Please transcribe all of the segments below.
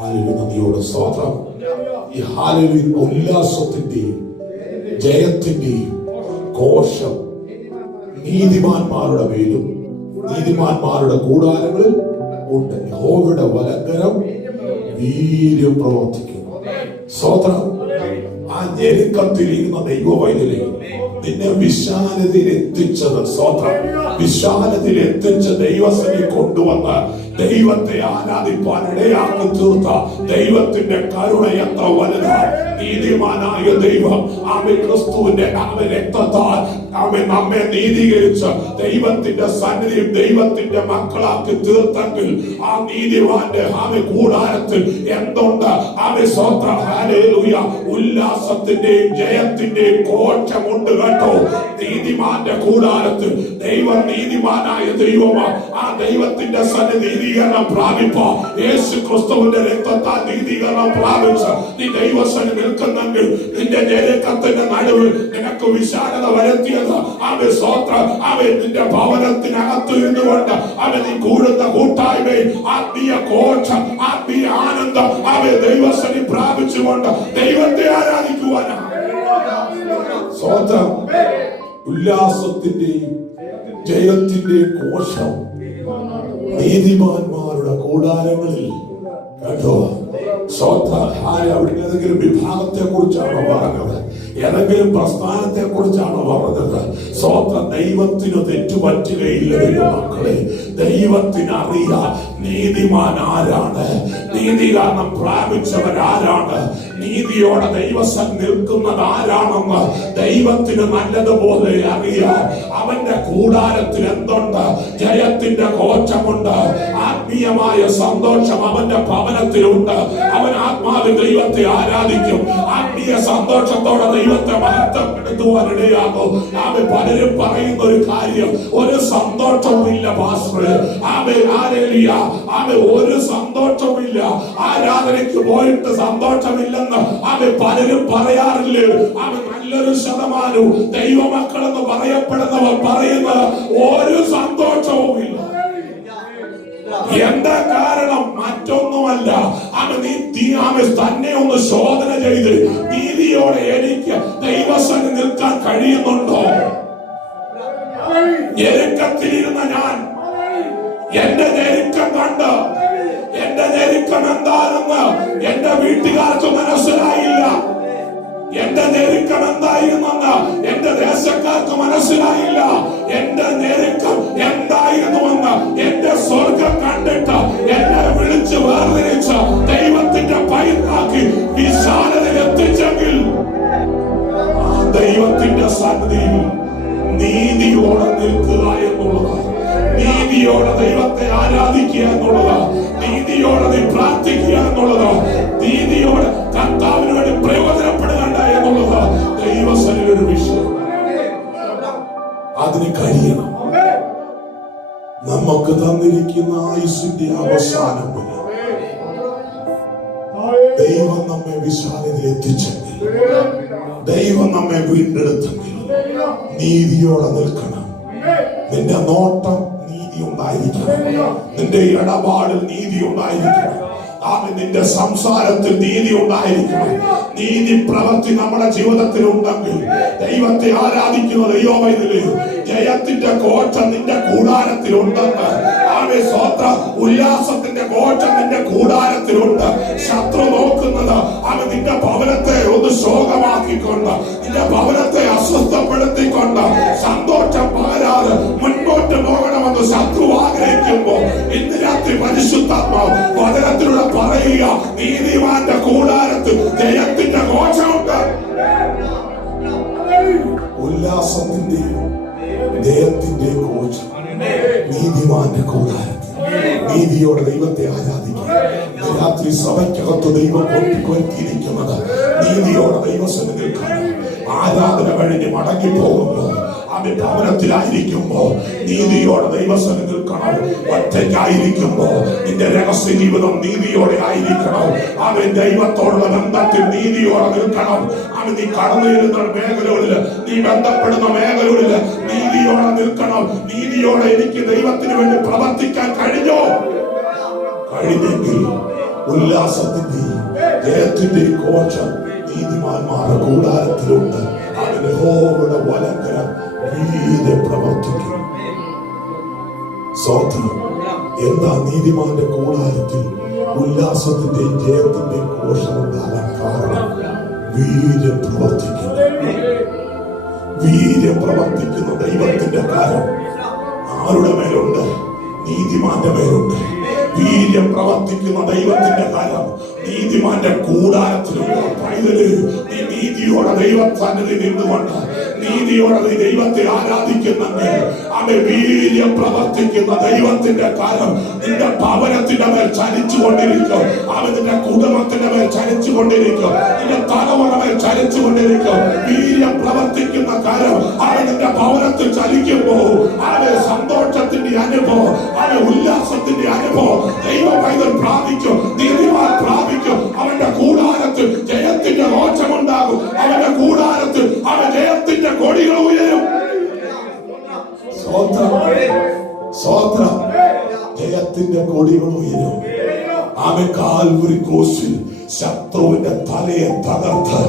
Hallelujah. നന്ദിയോടെ സ്തോത്രം. ഈ ഹല്ലേലൂയ ഉല്ലാസത്തിന്റെയും ജയത്തിന്റെയും ഘോഷം നീതിമാന്മാരുടെ മേലും നീതിമാന്മാരുടെ കൂടാരങ്ങളിൽ ഉണ്ട്. യഹോവയുടെ വലങ്കരം വീര്യം പ്രവർത്തിക്കുന്നു. സ്തോത്രം. ആ ഞെരുക്കത്തിലിരുന്ന ദൈവവൈദ്യനെ നിന്നെ വിശാലതയിൽ എത്തിച്ചത്, സ്തോത്രം, വിശാലതയിൽ എത്തിച്ച് ദൈവസഭയിൽ കൊണ്ടുവന്ന് ദൈവത്തെ ആരാധിപ്പാൻ ഇടയാക്കി തീർത്ത ദൈവത്തിന്റെ കരുണ എത്ര വലുതാണ്. നീതിമാനായ ദൈവം അവൻ ക്രിസ്തുവിന്റെ അവൻ രക്തത്താൽ അവൻ നമ്മെ നീതീകരിച്ച് ദൈവത്തിന്റെ സന്നിധിയിൽ ദൈവത്തിന്റെ മക്കളാക്കി തീർത്തെങ്കിൽ ആ നീതിമാന്റെ അവൻ കൂടാരത്തിൽ എന്തുണ്ട്? അവൻ സ്തോത്രം, ഹല്ലേലൂയ, ഉല്ലാസത്തിന്റെയും ജയത്തിന്റെയും ഘോഷമുണ്ട് കേട്ടോ. നീതിമാന്റെ കൂടാരത്തിൽ ദൈവം നീതിമാനായ ദൈവമാണ്. ആ ദൈവത്തിന്റെ സന്നിധി നീതീകരണം പ്രാപിപ്പോ യേശു ക്രിസ്തുവിന്റെ രക്തത്താൽ നീതീകരണം പ്രാപിച്ച് നീ ദൈവസന്നിധി നിൽക്കുന്നെങ്കിൽ നിന്റെ ഞെരുക്കത്തിന്റെ നടുവിൽ നിനക്ക് വിശാലത വരുത്തിയത് അവൻ സ്തോത്രം, അവൻ നിന്റെ ഭവനത്തിനകത്ത് ഇരുന്നുകൊണ്ട് അവൻ നീ കൂടുന്ന കൂട്ടായ്മയിൽ ആത്മീയ ഘോഷം, ആത്മീയ ആനന്ദം അവൻ ദൈവസന്നിധി പ്രാപിച്ചുകൊണ്ട് ദൈവത്തെ ആരാധിക്കുവാനാണ്. സ്തോത്രം. ഉല്ലാസത്തിന്റെയും ജയത്തിന്റെയും ഘോഷം നീതിമാന്മാരുടെ കൂടാരങ്ങളിൽ കേട്ടോ. അവിടെ ഏതെങ്കിലും വിഭാഗത്തെ കുറിച്ചാണോ പറഞ്ഞത്? ഏതെങ്കിലും പ്രസ്ഥാനത്തെ കുറിച്ചാണോ പറഞ്ഞത്? സ്വന്തം ദൈവത്തിന് തെറ്റുപറ്റുകയില്ല. മക്കളെ, ദൈവത്തിന് അറിയാം നീതിമാൻ ആരാണ്, നീതീകരണം പ്രാപിച്ചവരാരാണ്, നീതിയോടെ ദൈവസൻ നിൽക്കുന്നത് ആരാണെന്ന് ദൈവത്തിന് നല്ലതുപോലെ അറിയാം. അവന്റെ കൂടാരത്തിൽ എന്തുണ്ട്? ജയത്തിന്റെ ഘോഷമുണ്ട്, ആത്മീയമായ സന്തോഷം അവന്റെ ഭവനത്തിലുണ്ട്. അവൻ ആത്മാവിൽ ദൈവത്തെ ആരാധിക്കും, ആത്മീയ സന്തോഷത്തോടെ ദൈവത്തെ മഹത്വപ്പെടുത്തുവാനിടയാകും. അവൻ പലരും പറയുന്ന ഒരു കാര്യം, ഒരു സന്തോഷവുമില്ല പാസ്റ്ററെ, അവൻ ആരേലിയ, അവൻ ഒരു സന്തോഷവുമില്ല, ആരാധനയ്ക്ക് പോയിട്ട് സന്തോഷമില്ലെന്ന് അവൻ പലരും പറയാറില്ലേ? അവൻ നല്ലൊരു ശതമാനവും ദൈവമക്കളെന്ന് പറയപ്പെടുന്നവർ പറയുന്നത് ഒരു സന്തോഷവുമില്ല. എന്താ കാരണം? മറ്റൊന്നുമല്ല, അവൻ തന്നെ ഒന്ന് ശോധന ചെയ്ത് നീതിയോടെ എനിക്ക് ദൈവസന്നിധിയിൽ നിൽക്കാൻ കഴിയുന്നുണ്ടോ? ഞെരുക്കത്തിലിരുന്ന ഞാൻ എന്റെ ഞെരുക്കം കണ്ട് എന്റെ ഞെരുക്കം എന്താണെന്ന് എന്റെ വീട്ടുകാർക്ക് മനസ്സിലായില്ല. എന്റെ ഞെരുക്കം എന്തായിരുന്നെന്ന് എന്റെ ദേശക്കാർക്ക് മനസ്സിലായില്ല. എന്റെ ഞെരുക്കം എന്തായിരുന്നുവെന്ന് എന്റെ സ്വർഗം കണ്ടിട്ട് എന്നെ വിളിച്ച് വേർതിരിച്ച് ദൈവത്തിന്റെ പൈനാക്കി വിശാലതയിൽ എത്തിച്ചെങ്കിൽ ആ ദൈവത്തിന്റെ സന്നിധിയിൽ നീതിയോടെ നിൽക്കുക എന്നുള്ളത്, നീതിയോടെ ദൈവത്തെ ആരാധിക്കുക എന്നുള്ളത്, നീതിയോടെ നീ പ്രാർത്ഥിക്കുക എന്നുള്ളത്, നീതിയോടെ കർത്താവിന് വേണ്ടി പ്രയോജനപ്പെടുകണ്ട എന്നുള്ളത് ദൈവസന്നിധിയിൽ ഒരു വിഷയം. അതിന് കഴിയണം. നമുക്ക് തന്നിരിക്കുന്ന ആയുസ്സിന്റെ അവസാനം വരെ ദൈവം നമ്മെ വിശാലതയിൽ എത്തിച്ചെങ്കിൽ, ദൈവം നമ്മെ വീണ്ടെടുത്തെങ്കിൽ നീതിയോടെ നിൽക്കണം. നിന്റെ നോട്ടം നീതി ഉണ്ടായിരിക്കണം, നിന്റെ ഇടപാടിൽ നീതി ഉണ്ടായിരിക്കണം, നിന്റെ സംസാരത്തിൽ നീതി ഉണ്ടായിരിക്കണം. നീതി പ്രവൃത്തി നമ്മുടെ ജീവിതത്തിൽ ഉണ്ടെങ്കിൽ ദൈവത്തെ ആരാധിക്കുന്ന ദൈവമൈതലേ, ജയത്തിന്റെ ഘോഷം നിന്റെ കൂടാരത്തിലുണ്ടെന്ന് ആമേൻ. സ്തോത്രം. ഉല്ലാസത്തിന്റെ ഘോഷം നിന്റെ കൂടാരത്തിലുണ്ട്. ശത്രു നോക്കുന്നത് അവൻ നിന്റെ ഭവനത്തെ ഒന്ന് ശോകമാക്കിക്കൊണ്ട്, നിന്റെ ഭവനത്തെ അസ്വസ്ഥപ്പെടുത്തിക്കൊണ്ട് സന്തോഷം പകരാതെ മുൻപോട്ട് പോകണമെന്ന് ശത്രു ആഗ്രഹിക്കുമ്പോൾ ഇന്ന് രാത്രി പരിശുദ്ധാത്മാവ് വചനത്തിലൂടെ പറയുക, നീതിമാന്റെ കൂടാരത്തിൽ ജയത്തിന്റെ ഘോഷമുണ്ട്. ഉല്ലാസത്തിന്റെയും ജയത്തിന്റെ ഘോഷം നീതിമാന്റെ കൂടാരത്തിൽ നീതിയോടെ ദൈവത്തെ ആരാധിക്കുക. രാത്രി സഭയ്ക്കകത്ത് ദൈവം കൊട്ടിക്കൊരുത്തിയിരിക്കുന്നത് നീതിയോടെ ദൈവസന്നിധിയിൽ നിൽക്കണം. ആരാധന കഴിഞ്ഞ് മടങ്ങി പോകുമ്പോ അവൻ ഭവനത്തിലായിരിക്കുമ്പോ നീതിയോടെ ദൈവസന്നിധിയിൽ നിൽക്കണം. ഒറ്റയ്ക്കായിരിക്കുമ്പോ നിന്റെ രഹസ്യ ജീവിതം നീതിയോടെ ആയിരിക്കണം. അവൻ ദൈവത്തോടുള്ള ബന്ധത്തിൽ നീതിയോടെ നിൽക്കണം. അവൻ നീ കടന്നുവരുന്ന മേഖലകളില്, നീ ബന്ധപ്പെടുന്ന മേഖലകളില് നീതിയോടെ നിൽക്കണം. നീതിയോടെ എനിക്ക് ദൈവത്തിന് വേണ്ടി പ്രവർത്തിക്കാൻ കഴിഞ്ഞോ? കഴിഞ്ഞെങ്കിൽ ഉല്ലാസത്തിന്റെയും ജയത്തിന്റെയും ഘോഷം നീതിമാന്മാരുടെ കൂടാരത്തിലുണ്ട്. അവന്റെ യഹോവയുടെ വലങ്കരം വീരെ പ്രവർത്തിക്കും. സ്വതന്ത്രം എന്താ നീതിമാന്റെ കൂടാരത്തിൽ ഉല്ലാസത്തിന്റെയും ജയത്തിന്റെയും ഘോഷമുണ്ടാകാൻ കാരണം? വീര്യം പ്രവർത്തിക്കുന്നു. വീര്യം പ്രവർത്തിക്കുന്ന ദൈവത്തിന്റെ കാര്യം ആരുടെ മേലുണ്ട്? നീതിമാന്റെ മേലുണ്ട്. വീര്യം പ്രവർത്തിക്കുന്ന ദൈവത്തിന്റെ കാര്യം നീതിമാന്റെ കൂടാരത്തിലുള്ള പൈതല്, നീ നീതിയോടെ ദൈവസന്നിധി നിന്നുകൊണ്ട് നീതിയോടെ നീ ദൈവത്തെ ആരാധിക്കുന്നെങ്കിൽ അവൻ വീര്യം പ്രവർത്തിക്കുന്ന ദൈവത്തിന്റെ കാര്യം നിന്റെ ഭവനത്തിന്റെ മേൽ ചലിച്ചുകൊണ്ടിരിക്കും. അവൻ നിന്റെ കുടുംബത്തിന്റെ മേൽ ചലിച്ചുകൊണ്ടിരിക്കും. നിന്റെ തലമുറ മേൽ ചലിച്ചുകൊണ്ടിരിക്കും. വീര്യം പ്രവർത്തിക്കുന്ന കാര്യം അവൻ നിന്റെ ഭവനത്തിൽ ചലിക്കുമ്പോ അവൻ സന്തോഷത്തിന്റെ അനുഭവം, അവൻ ഉല്ലാസത്തിന്റെ അനുഭവം ദൈവ പൈതൽ പ്രാപിക്കും. നീതിമാൻ പ്രാപിക്കും. അവന്റെ കൂടാരത്തിൽ ജയത്തിന്റെ മോക്ഷമുണ്ടാകും. അവന്റെ കൂടാരത്തിൽ അവൻ ജയത്തിന്റെ കൊടികൾ ഉയരും. സ്വതന്ത്രം ജയത്തിന്റെ കൊടികൾ ഉയരും. അവൻ കാൽവരി ക്രൂശിൽ ശത്രുവിന്റെ തലയെ തകർത്ത്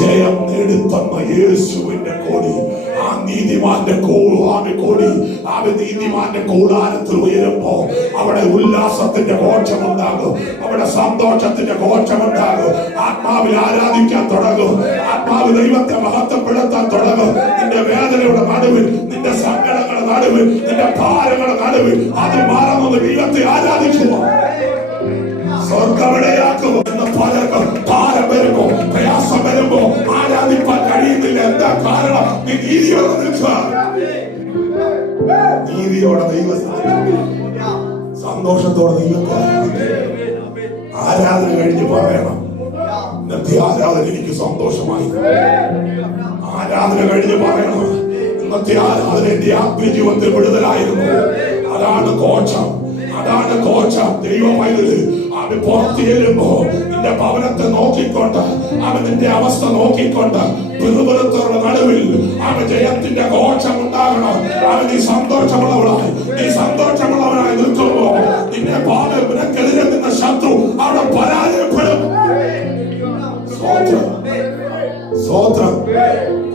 ജയം നേടിത്തന്ന യേശുവിന്റെ കൊടി, ആ നീതിമാന്റെ കൊടി അവൻ നീതിമാന്റെ കൂടാരത്തിൽ ഉയരുമ്പോ അവിടെ ഉല്ലാസത്തിന്റെ ഘോഷമുണ്ടാകും. അവിടെ സന്തോഷത്തിന്റെ ഘോഷമുണ്ടാകും. ആത്മാവിൽ ആരാധിക്കാൻ തുടങ്ങും. ആത്മാവ് ദൈവത്തെ മഹത്വപ്പെടുത്താൻ തുടങ്ങും. നിന്റെ വേദനയുടെ നടുവിൽ, നിന്റെ സങ്കടങ്ങളുടെ നടുവിൽ, നിന്റെ ഭാരങ്ങളുടെ നടുവിൽ അത് മറന്നത് ദൈവത്തെ ആരാധിക്കുമോ? സ്വർഗവിടയാക്കുമോ? പലർക്കും ഭാരം വരുമ്പോ, പ്രയാസം വരുമ്പോ ആരാധിപ്പാൻ കഴിയുന്നില്ല. എന്താ കാരണം? നീ നീതിയോടെ നിൽക്കുക. നീതിയോടെ ദൈവത്തെ, സന്തോഷത്തോടെ ദൈവത്തെ ആരാധന കഴിഞ്ഞ് പറയണം, ഇന്നത്തെ ആരാധന എനിക്ക് സന്തോഷമായി. ആരാധന കഴിഞ്ഞ് പറയണം, ഇന്നത്തെ ആരാധന എന്റെ ആത്മീയ ജീവിതത്തിൽ വിടുതലായിരുന്നു. അതാണ് ഘോഷം. അതാണ് ഘോഷം. ദൈവമായത് അവൻ പുറത്ത് ചെല്ലുമ്പോ നിന്റെ ഭവനത്തെ നോക്കിക്കൊണ്ട്, അവൻ നിന്റെ അവസ്ഥ നോക്കിക്കൊണ്ട് പിറുപിറുത്തവരുടെ നടുവിൽ അവൻ ജയത്തിന്റെ ഘോഷം ഉണ്ടാകണം. അവൻ നീ സന്തോഷമുള്ളവനായി നിൽക്കുമ്പോ നിന്നെ നിനക്കെതിരെ നിന്ന ശത്രു അവിടെ പരാജയപ്പെടും. സ്വതന്ത്രം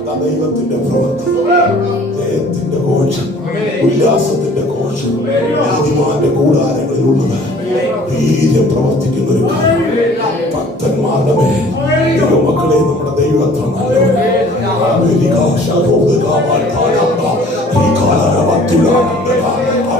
അതാ ദൈവത്തിന്റെ പ്രവൃത്തി. ജയത്തിന്റെ ഘോഷം, ഉല്ലാസത്തിന്റെ ഘോഷം നീതിമാന്റെ കൂടാരങ്ങളിലുള്ളത്. വീര്യം പ്രവർത്തിക്കുന്ന ഒരു കാര്യം ഭക്തന്മാരുടെ മേൽ ദൈവമക്കളെ നമ്മുടെ ദൈവത്തെ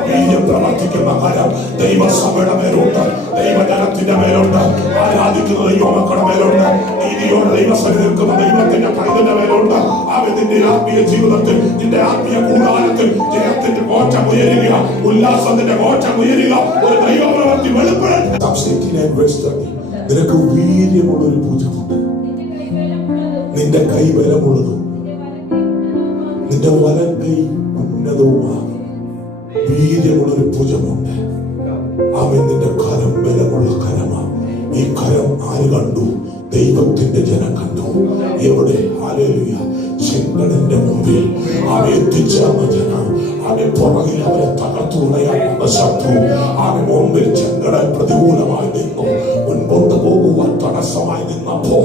വീര്യം പ്രവർത്തിക്കുന്ന കാര്യം ദൈവസഭയുടെ മേലുണ്ട്, ദൈവജനത്തിന്റെ മേലുണ്ട്, ആരാധിക്കുന്ന ദൈവമക്കളുടെ മേലുണ്ട്, നീതിയോടെ ദൈവസഭ നിൽക്കുന്ന ദൈവത്തിന്റെ പൈതന്റെ മേലുണ്ട്. അവൻ നിന്റെ ആത്മീയ ജീവിതത്തിൽ, നിന്റെ ആത്മീയ കൂടാരത്തിൽ ജയത്തിന്റെ ഘോഷം ഉയരുക, ഉല്ലാസത്തിന്റെ ഘോഷം ഉയരുക, ഒരു ദൈവപ്രവൃത്തി വെളിപ്പെടട്ടെ. നിനക്ക് വീര്യമുള്ളൊരു ഭുജമുണ്ട്. നിന്റെ കൈ ബലമുള്ളതും നിന്റെ വലം കൈ ഉന്നതവുമാണ്. വീര്യമുള്ളൊരു ഭുജമുണ്ട്. അവൻ നിന്റെ കരം ബലമുള്ള കരമാണ്. ഈ കരം ആര് കണ്ടു? ദൈവത്തിന്റെ ജനം കണ്ടു. എവിടെ? ഹല്ലേലൂയ. ചെങ്കടലിന്റെ മുമ്പിൽ അവൻ എത്തിച്ചേർന്ന ജനം, അവൻ പുറകിൽ അവരെ തകർത്തുകളയാനുള്ള ശത്രു, അവൻ മുമ്പിൽ ചെങ്കടൽ പ്രതികൂലമായി നിന്നു. മുൻപോട്ട് പോകുവാൻ തടസ്സമായി നിന്നപ്പോ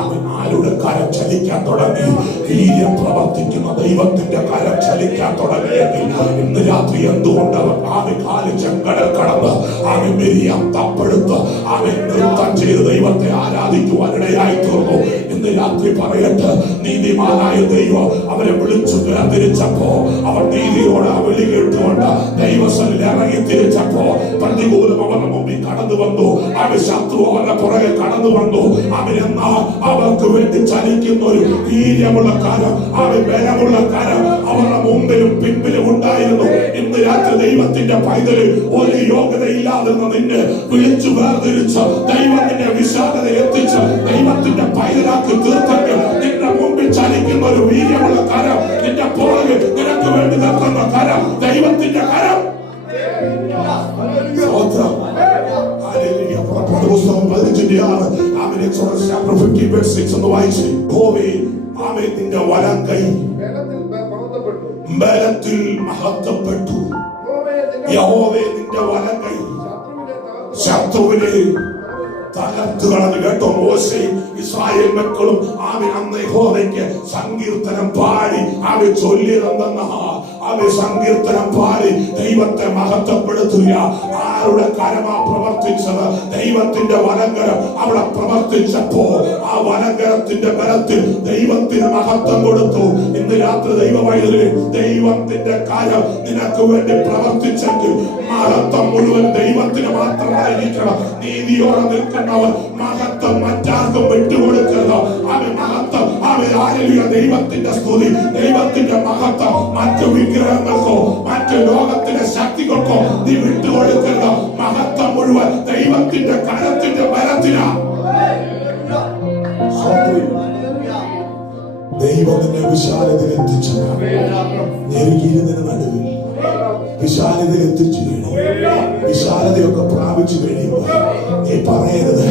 അവൻ ആരുടെ കരം ചലിക്കാൻ തുടങ്ങി? വീര്യം പ്രവർത്തിക്കുന്ന ദൈവത്തിന്റെ കരം ചലിക്കാൻ തുടങ്ങിയെങ്കിൽ ഇന്ന് രാത്രി എന്തുകൊണ്ട് അവൻ കാല് ചെങ്കടൽ കടന്ന് അവൻ മെരിയാൻ തപ്പെടുത്ത് അവൻ നൃത്തം ചെയ്ത് ദൈവത്തെ ആരാധിക്കുവാനിടയായി തീർന്നു. ഇന്ന് രാത്രി പറയട്ടെ, നീതിമാനായ ദൈവം അവരെ വിളിച്ചു തിരിച്ചപ്പോ അവർ നീതിയോടെ വിളി കേട്ടുകൊണ്ട് ദൈവസ്ഥലിൽ ഇറങ്ങി തിരിച്ചപ്പോ പ്രതികൂലം അവരുടെ മുമ്പിൽ കടന്നു വന്നു. അവൻ ശത്രു അവരുടെ പുറകെ കടന്നു വന്നു. അവരെന്നാ അവർക്ക് വേണ്ടി ചലിക്കുന്ന ഒരു വീര്യമുള്ള കാര്യം, അവൻ ബലമുള്ള കാര്യം അവരുടെ മുമ്പിലും പിൻപിലും ഉണ്ടായിരുന്നു. ഇന്ന് രാത്രി ദൈവത്തിന്റെ പൈതല് ഒരു യോഗ്യത ഇല്ലാതിരുന്ന നിന്നെ വിളിച്ചു വേർതിരിച്ച് ദൈവത്തിന്റെ വിശാലത എത്തിച്ച് ദൈവത്തിന്റെ പൈതലാക്കി തീർത്തെങ്കിൽ നിന്റെ മുമ്പിൽ ചലിക്കുന്ന ഒരു വീര്യമുള്ള കരം, നിന്റെ പുറകെ നിനക്ക് വേണ്ടി നിൽക്കുന്ന കരം, ദൈവത്തിന്റെ കരം. നിന്റെ വലം കൈ ബലത്തിൽ മഹത്വപ്പെട്ടു. യഹോവേ നിന്റെ വലം കൈ ശത്രുവിനെ തകർത്തു കളഞ്ഞു കേട്ടോ. മോശയും ഇസ്രായേൽ മക്കളും ആമേൻ അന്ന് യഹോവയ്ക്ക് സങ്കീർത്തനം പാടി ആമേൻ ചൊല്ലിയതെന്ന ആമേൻ സങ്കീർത്തനം പാടി ദൈവത്തെ മഹത്വപ്പെടുത്തുക. ആരുടെ കരമാ പ്രവർത്തിച്ചത്? ദൈവത്തിന്റെ വലങ്കരം അവിടെ പ്രവർത്തിച്ചപ്പോ ആ വലങ്കരത്തിന്റെ ബലത്തിൽ ദൈവത്തിന് മഹത്വം കൊടുത്തു. ഇന്ന് രാത്രി ദൈവമായതിൽ ദൈവത്തിന്റെ കാര്യം നിനക്ക് വേണ്ടി പ്രവർത്തിച്ചെങ്കിൽ മഹത്വം മുഴുവൻ ദൈവത്തിന് മാത്രമായിരിക്കണം. നീതിയോടെ നിൽക്കുന്നവർ മഹത്വം മറ്റാർക്കും വിട്ടുകൊടുക്കരുത്. അവൻ മഹത്വം ദൈവത്തിന്റെ സ്തുതി, ദൈവത്തിന്റെ മഹത്വം മറ്റു വിഗ്രഹങ്ങൾക്കോ മറ്റു ലോകത്തിന്റെ ശക്തികൾക്കോ നീ വിട്ടുകൊടുക്കരുത്. മഹത്വം മുഴുവൻ ദൈവത്തിന്റെ കരത്തിന്റെ ബലത്തിലാണ്. ദൈവം നിന്നെ വിശാലതയിൽ എത്തിച്ചു. ഞെരുങ്ങിയിരുന്നതിന് നടുവിൽ വിശാലതയിൽ എത്തിച്ചു കഴിഞ്ഞു. വിശാലതയൊക്കെ പ്രാപിച്ചു കഴിയുമ്പോൾ നീ പറയരുത്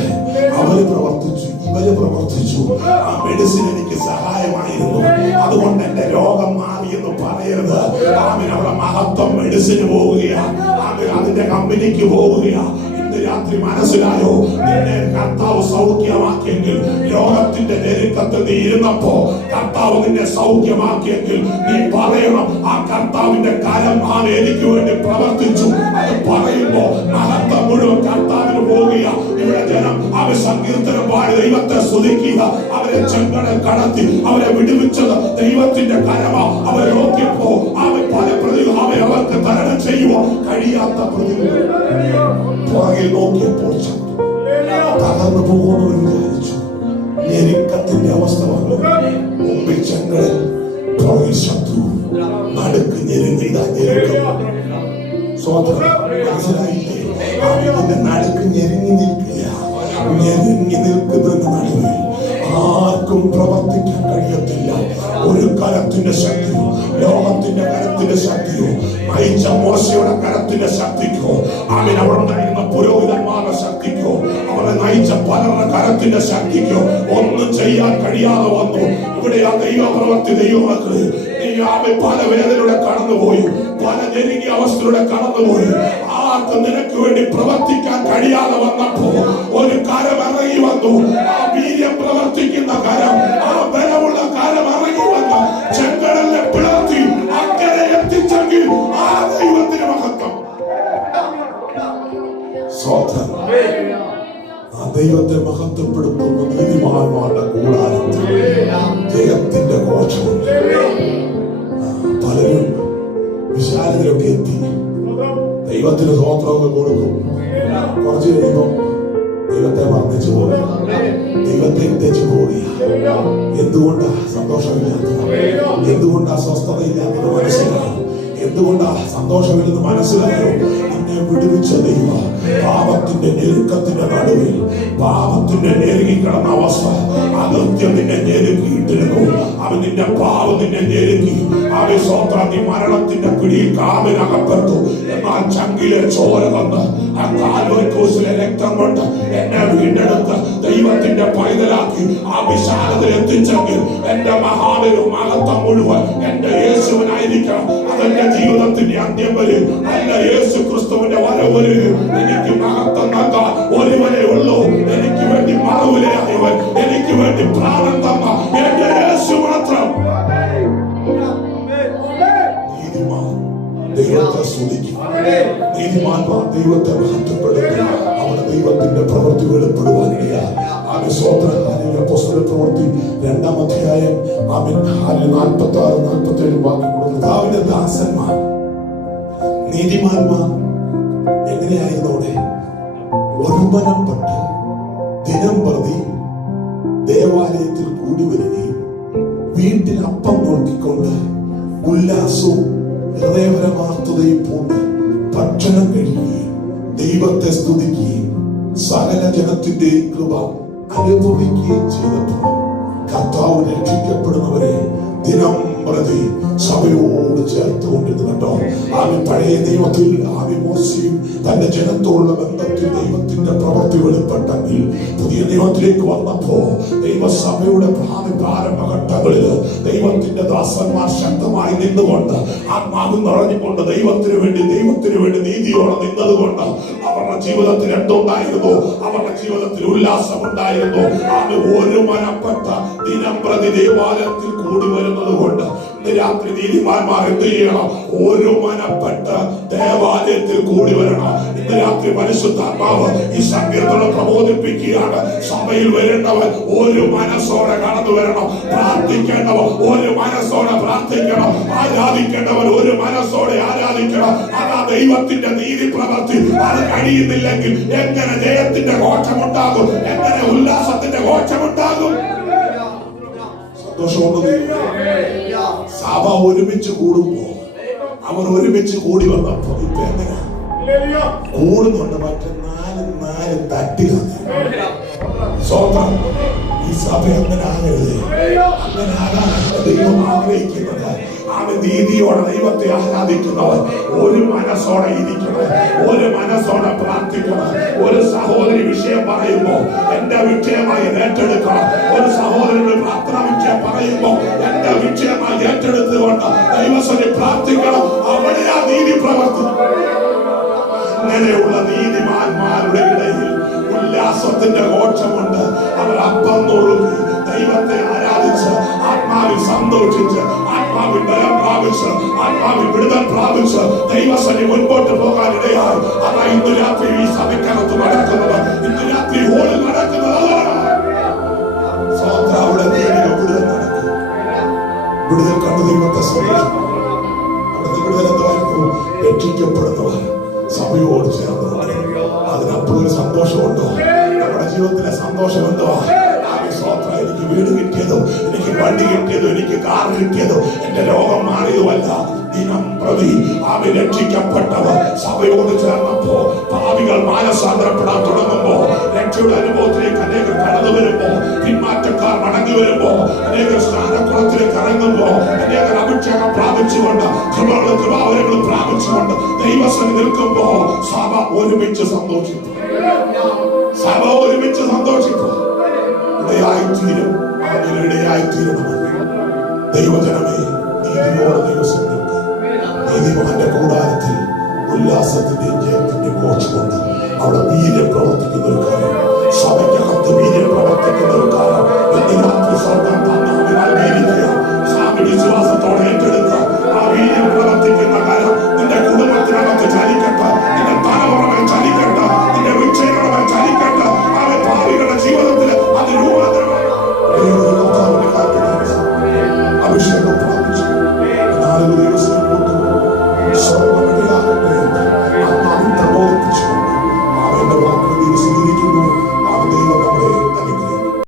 അവര് പ്രവർത്തിച്ചു, ഇവര് പ്രവർത്തിച്ചു, ആ മെഡിസിൻ എനിക്ക് സഹായമായിരുന്നു, അതുകൊണ്ട് എന്റെ രോഗം മാറി എന്ന് പറയരുത്. ആമേൻ. അവിടെ മഹത്വം മെഡിസിന് പോവുകയാണ്. ആമേൻ. അതിന്റെ കമ്പനിക്ക് പോവുകയാണ്. രാത്രി മനസ്സിലായോ? നിന്നെ കർത്താവ് സൗഖ്യമാക്കിയെങ്കിൽ, രോഗത്തിന്റെ ഞെരുക്കത്തിൽ നീ ഇരുന്നപ്പോ കർത്താവ് നിന്നെ സൗഖ്യമാക്കിയെങ്കിൽ നീ പറയണം, ആ കർത്താവിന്റെ കരം എനിക്ക് വേണ്ടി പ്രവർത്തിച്ചു. അത് പറയുമ്പോ മഹത്വം മുഴുവൻ കർത്താവിന് പോവുക. ഇവിടെ ജനം അവർ സങ്കീർത്തനം പാടി ദൈവത്തെ സ്തുതിക്കുക. അവരെ ചെങ്കടൽ കടത്തി അവരെ വിടുവിച്ചത് ദൈവത്തിന്റെ കരമാ. അവരെ നോക്കിയപ്പോ അവൻ പല പ്രതികൂലം അവർക്ക് തരണം ചെയ്യുവാൻ കഴിയാത്ത പ്രതികൂലം പുറകിൽ നോക്കിയപ്പോൾ തകർന്നു പോകുന്നവർ വിചാരിച്ചു ഞെരുക്കത്തിന്റെ അവസ്ഥ വന്നു. മുമ്പിൽ ചെങ്കടൽ, പുറകിൽ ശത്രു, നടുക്ക് ഞെരുങ്ങി മനസ്സിലായില്ലേ? അവന്റെ നടുക്ക് ഞെരുങ്ങി നിൽക്കുക. ഞെരുങ്ങി നിൽക്കുന്ന നടുവിൽ ആർക്കും പ്രവർത്തിക്കാൻ കഴിയത്തില്ല. ഒരു കരത്തിന്റെ ശക്തിയോ ലോകത്തിന്റെ കരത്തിന്റെ ശക്തിയോ നയിച്ച മോശയുടെ കരത്തിന്റെ ശക്തിക്കോ അവൻ അവിടെ ഉണ്ടായിരുന്ന പുരോഹിതന്മാരുടെ ശക്തിക്കോ അവരെ നയിച്ച പലരുടെ കരത്തിന്റെ ശക്തിക്കോ ഒന്നും ചെയ്യാൻ കഴിയാതെ വന്നു. ഇവിടെ ആ ദൈവപ്രവർത്തി ദൈവമക്കള് നീ പല വേദനയുടെ കടന്നുപോയി, പല ഞെരുങ്ങിയ അവസ്ഥയിലൂടെ കടന്നുപോയി. ആർക്കും നിനക്ക് വേണ്ടി പ്രവർത്തിക്കാൻ കഴിയാതെ വന്നപ്പോ ഒരു കരം ഇറങ്ങി വന്നു. ആ വീര്യം പ്രവർത്തിക്കുന്ന കരം, ആ ബലമുള്ള കരം ഇറങ്ങി വന്നു. ചെങ്കടലിനെ പിളർത്തി അക്കരെ എത്തിച്ചെങ്കിൽ ആ ദൈവത്തിന് മഹത്വം. സ്വതന്ത്രം. ആ ദൈവത്തെ മഹത്വപ്പെടുത്തുന്ന നീതിമാന്മാരുടെ കൂടാരത്തിൽ ജയത്തിന്റെ ഘോഷമുണ്ട്. പലരും വിശാലതയിലൊക്കെ എത്തി ദൈവത്തിന് സ്വതന്ത്രമൊക്കെ കൊടുക്കും. കുറച്ച് കഴിയുമ്പോൾ ദൈവത്തെ വർണ്ണിച്ചു പോകുക, ദൈവത്തെ തെച്ചു പോവുക. എന്തുകൊണ്ടാ സന്തോഷമില്ലാത്തത്? എന്തുകൊണ്ടാ സ്വസ്ഥതയില്ലാത്തത്? മനസ്സിലായോ? എന്തുകൊണ്ടാ സന്തോഷമില്ലെന്ന് മനസ്സിലായോ? നിന്നെ വിടുവിച്ച ദൈവം പാപത്തിന്റെ ഞെരുക്കത്തിന്റെ നടുവിൽ, പാപത്തിന്റെ ഞെരുങ്ങിക്കിടന്ന അവസ്ഥ, അകൃത്യം നിന്നെ ഞെരുക്കിയിട്ടിരുന്നു. അവൻ നിന്റെ പാപം നിന്നെ ഞെരുക്കി. അവൻ സ്വന്തം മരണത്തിന്റെ പിടിയിൽ കാവിനകപ്പെട്ടു. എന്നാൽ ചങ്കിലെ ചോര വന്ന് ആ കാൽവരി ക്രൂശിലെ രക്തം കൊണ്ട് എന്നെ വീണ്ടെടുത്ത് ദൈവത്തിന്റെ പൈതലാക്കി ആ വിശാലതയിൽ എത്തിച്ചെങ്കിൽ എന്റെ മഹാബലവും മഹത്വം മുഴുവൻ എന്റെ യേശുവിനായിരിക്കണം. അതെന്റെ ജീവിതത്തിന്റെ അന്ത്യം വരും. അല്ല യേശു ക്രിസ്തുവിന്റെ വരവരും എനിക്ക് മഹത്വം നൽകാൻ ഒരുവനെ ഉള്ളൂ. എനിക്ക് വേണ്ടി മറവിലയായവൻ, എനിക്ക് വേണ്ടി പ്രാണൻ തന്ന എന്റെ യേശു മാത്രം. നീതിമാൻ ദൈവത്തെ സ്തുതിക്കും. നീതിമാന്മാർ ദൈവത്തെ മഹത്വപ്പെടുത്തും. അവിടെ ദൈവത്തിന്റെ പ്രവൃത്തി വെളിപ്പെടുവാനിടയായി. പുസ്തക പ്രവൃത്തി 2-ാം അധ്യായം 46-47 വാക്യം കർത്താവിന്റെ ദാസന്മാർ നീതിമാന്മാർ എങ്ങനെയായിരുന്നോടെ ഒരുമനപ്പെട്ട് ദിനം പ്രതി ദേവാലയത്തിൽ കൂടി വരികയും വീട്ടിൽ അപ്പം നോക്കിക്കൊണ്ട് ഉല്ലാസവും ഹൃദയപരമാർത്ഥതയും പൂണ്ട് ഭക്ഷണം കഴിക്കുകയും ദൈവത്തെ സ്തുതിക്കുകയും സകല ജനത്തിന്റെയും കൃപ അനുഭവിക്കുകയും ചെയ്തപ്പോൾ കർത്താവ് രക്ഷിക്കപ്പെടുന്നവരെ ദിനം പ്രതി സഭയോട് ചേർത്തുകൊണ്ടിരുന്നു. കേട്ടോ, ആമി പഴയ നിയമത്തിൽ ആമി മോശയും തന്റെ ജനത്തോടുള്ള ബന്ധത്തിൽ ദൈവത്തിന്റെ പ്രവൃത്തി വെളിപ്പെട്ടെങ്കിൽ പുതിയ ദൈവത്തിലേക്ക് വന്നപ്പോ ദൈവസഭയുടെ പ്രാരംഭഘട്ടങ്ങളിൽ ദൈവത്തിന്റെ ദാസന്മാർ ശക്തമായി നിന്നുകൊണ്ട് ആത്മാവിൽ നിറഞ്ഞുകൊണ്ട് ദൈവത്തിന് വേണ്ടി നീതിയോടെ നിന്നതുകൊണ്ട് അവരുടെ ജീവിതത്തിൽ എന്തുണ്ടായിരുന്നു? അവരുടെ ജീവിതത്തിൽ ഉല്ലാസമുണ്ടായിരുന്നു. അത് ഒരു മനപ്പെട്ട ദിനം പ്രതി ദേവാലയത്തിൽ കൂടി വരുന്നത് കൊണ്ട് ഇന്ന് രാത്രി നീതിമാന്മാർ എന്ത് ചെയ്യണം? ഒരു മനപ്പെട്ട് ദേവാലയത്തിൽ കൂടി വരണം. ഇന്ന് രാത്രി പരിശുദ്ധാത്മാവ് ഈ സങ്കീർത്തനം പ്രബോധിപ്പിക്കുകയാണ്. സഭയിൽ വരേണ്ടവൻ ഒരു മനസ്സോടെ കടന്നു വരണം. പ്രാർത്ഥിക്കേണ്ടവൻ ഒരു മനസ്സോടെ പ്രാർത്ഥിക്കണം. ആരാധിക്കേണ്ടവൻ ഒരു മനസ്സോടെ ആരാധിക്കണം. അതാ ദൈവത്തിന്റെ നീതി പ്രവൃത്തി. അത് കഴിയുന്നില്ലെങ്കിൽ എങ്ങനെ ജയത്തിന്റെ ഘോഷമുണ്ടാകും? എങ്ങനെ ഉല്ലാസത്തിന്റെ ഘോഷമുണ്ടാകും? സന്തോഷമുണ്ട്. സഭ ഒരുമിച്ച് കൂടുമ്പോ അവർ ഒരുമിച്ച് കൂടി വന്നപ്പോ ഇപ്പൊ എങ്ങനെയാ കൂടുന്നുണ്ട്? മറ്റേ നാല് തട്ടികൾ. സ്വന്തം ഈ സഭ അങ്ങനെ ആകരുത്. അങ്ങനെ ആകാനാണ് ദൈവം ആഗ്രഹിക്കുന്നത്. അവൻ നീതിയോടെ ദൈവത്തെ ആരാധിക്കുന്നവൻ ഒരു മനസ്സോടെ ഇരിക്കണം, ഒരു മനസ്സോടെ പ്രാർത്ഥിക്കണം. ഒരു സഹോദരി വിഷയം പറയുമ്പോ എന്റെ വിഷയമായി ഏറ്റെടുക്കണം. ഒരു സഹോദരന്റെ പ്രാർത്ഥന വിഷയം പറയുമ്പോ എന്റെ വിഷയമായി ഏറ്റെടുത്തുകൊണ്ട് ദൈവസഭയിൽ പ്രാർത്ഥിക്കണം. അവിടെ ആ നീതി പ്രവർത്തിക്കും. അങ്ങനെയുള്ള നീതിമാന്മാരുടെ ഇടയിൽ ഉല്ലാസത്തിന്റെ ഘോഷമുണ്ട്. അവർ അപ്പം നുറുക്കി ദൈവത്തെ ആരാധിച്ച് ആത്മാവിൽ സന്തോഷിച്ച് ആത്മാവിൽ ബലം പ്രാപിച്ച് ആത്മാവിൽ വിടുതൽ പ്രാപിച്ച് ദൈവസഭ മുൻപോട്ട് പോകാൻ ഇടയായി. അതാ ഇന്ന് രാത്രി ഈ സഭയ്ക്കകത്ത് നടക്കുന്നത്. ഇന്ന് രാത്രി ഹോളിൽ നടക്കുന്നത് അവിടെ വിടുതൽ നടക്കും. വിടുതൽ കണ്ടു ദൈവത്തെ സന്തോഷിക്കും. അവിടുത്തെ വിടുതൽ എന്തായിരുന്നു? രക്ഷിക്കപ്പെടുന്നവർ സഭയോട് ചേർന്നുണ്ട്. അതിനപ്പുറം ഒരു സന്തോഷമുണ്ടോ? നമ്മുടെ ജീവിതത്തിലെ സന്തോഷം എന്തോ? എനിക്ക് വീട് കിട്ടിയതും എനിക്ക് വണ്ടി കിട്ടിയതും എനിക്ക് കാർ കിട്ടിയതും എന്റെ രോഗം മാറിയതുമല്ല. ദിനം പ്രതി അവൻ രക്ഷിക്കപ്പെട്ടവർ സഭയോട് ചേർന്നപ്പോ പാപികൾ മാനസാന്തരപ്പെടാൻ തുടങ്ങുമ്പോ രക്ഷയുടെ അനുഭവത്തിലേക്ക് അനേകർ കടന്നു വരുമ്പോ പിന്മാറ്റക്കാർ മടങ്ങി വരുമ്പോ അനേകർ സ്നാനക്കുളത്തിലേക്ക് ഇറങ്ങുമ്പോ അനേകർ അഭിഷേകം പ്രാപിച്ചുകൊണ്ട് കൃപാവരങ്ങൾ പ്രാപിച്ചുകൊണ്ട് ദൈവസഭ നിൽക്കുമ്പോ സഭ ഒരുമിച്ച് സന്തോഷിക്കും. സഭ ഒരുമിച്ച്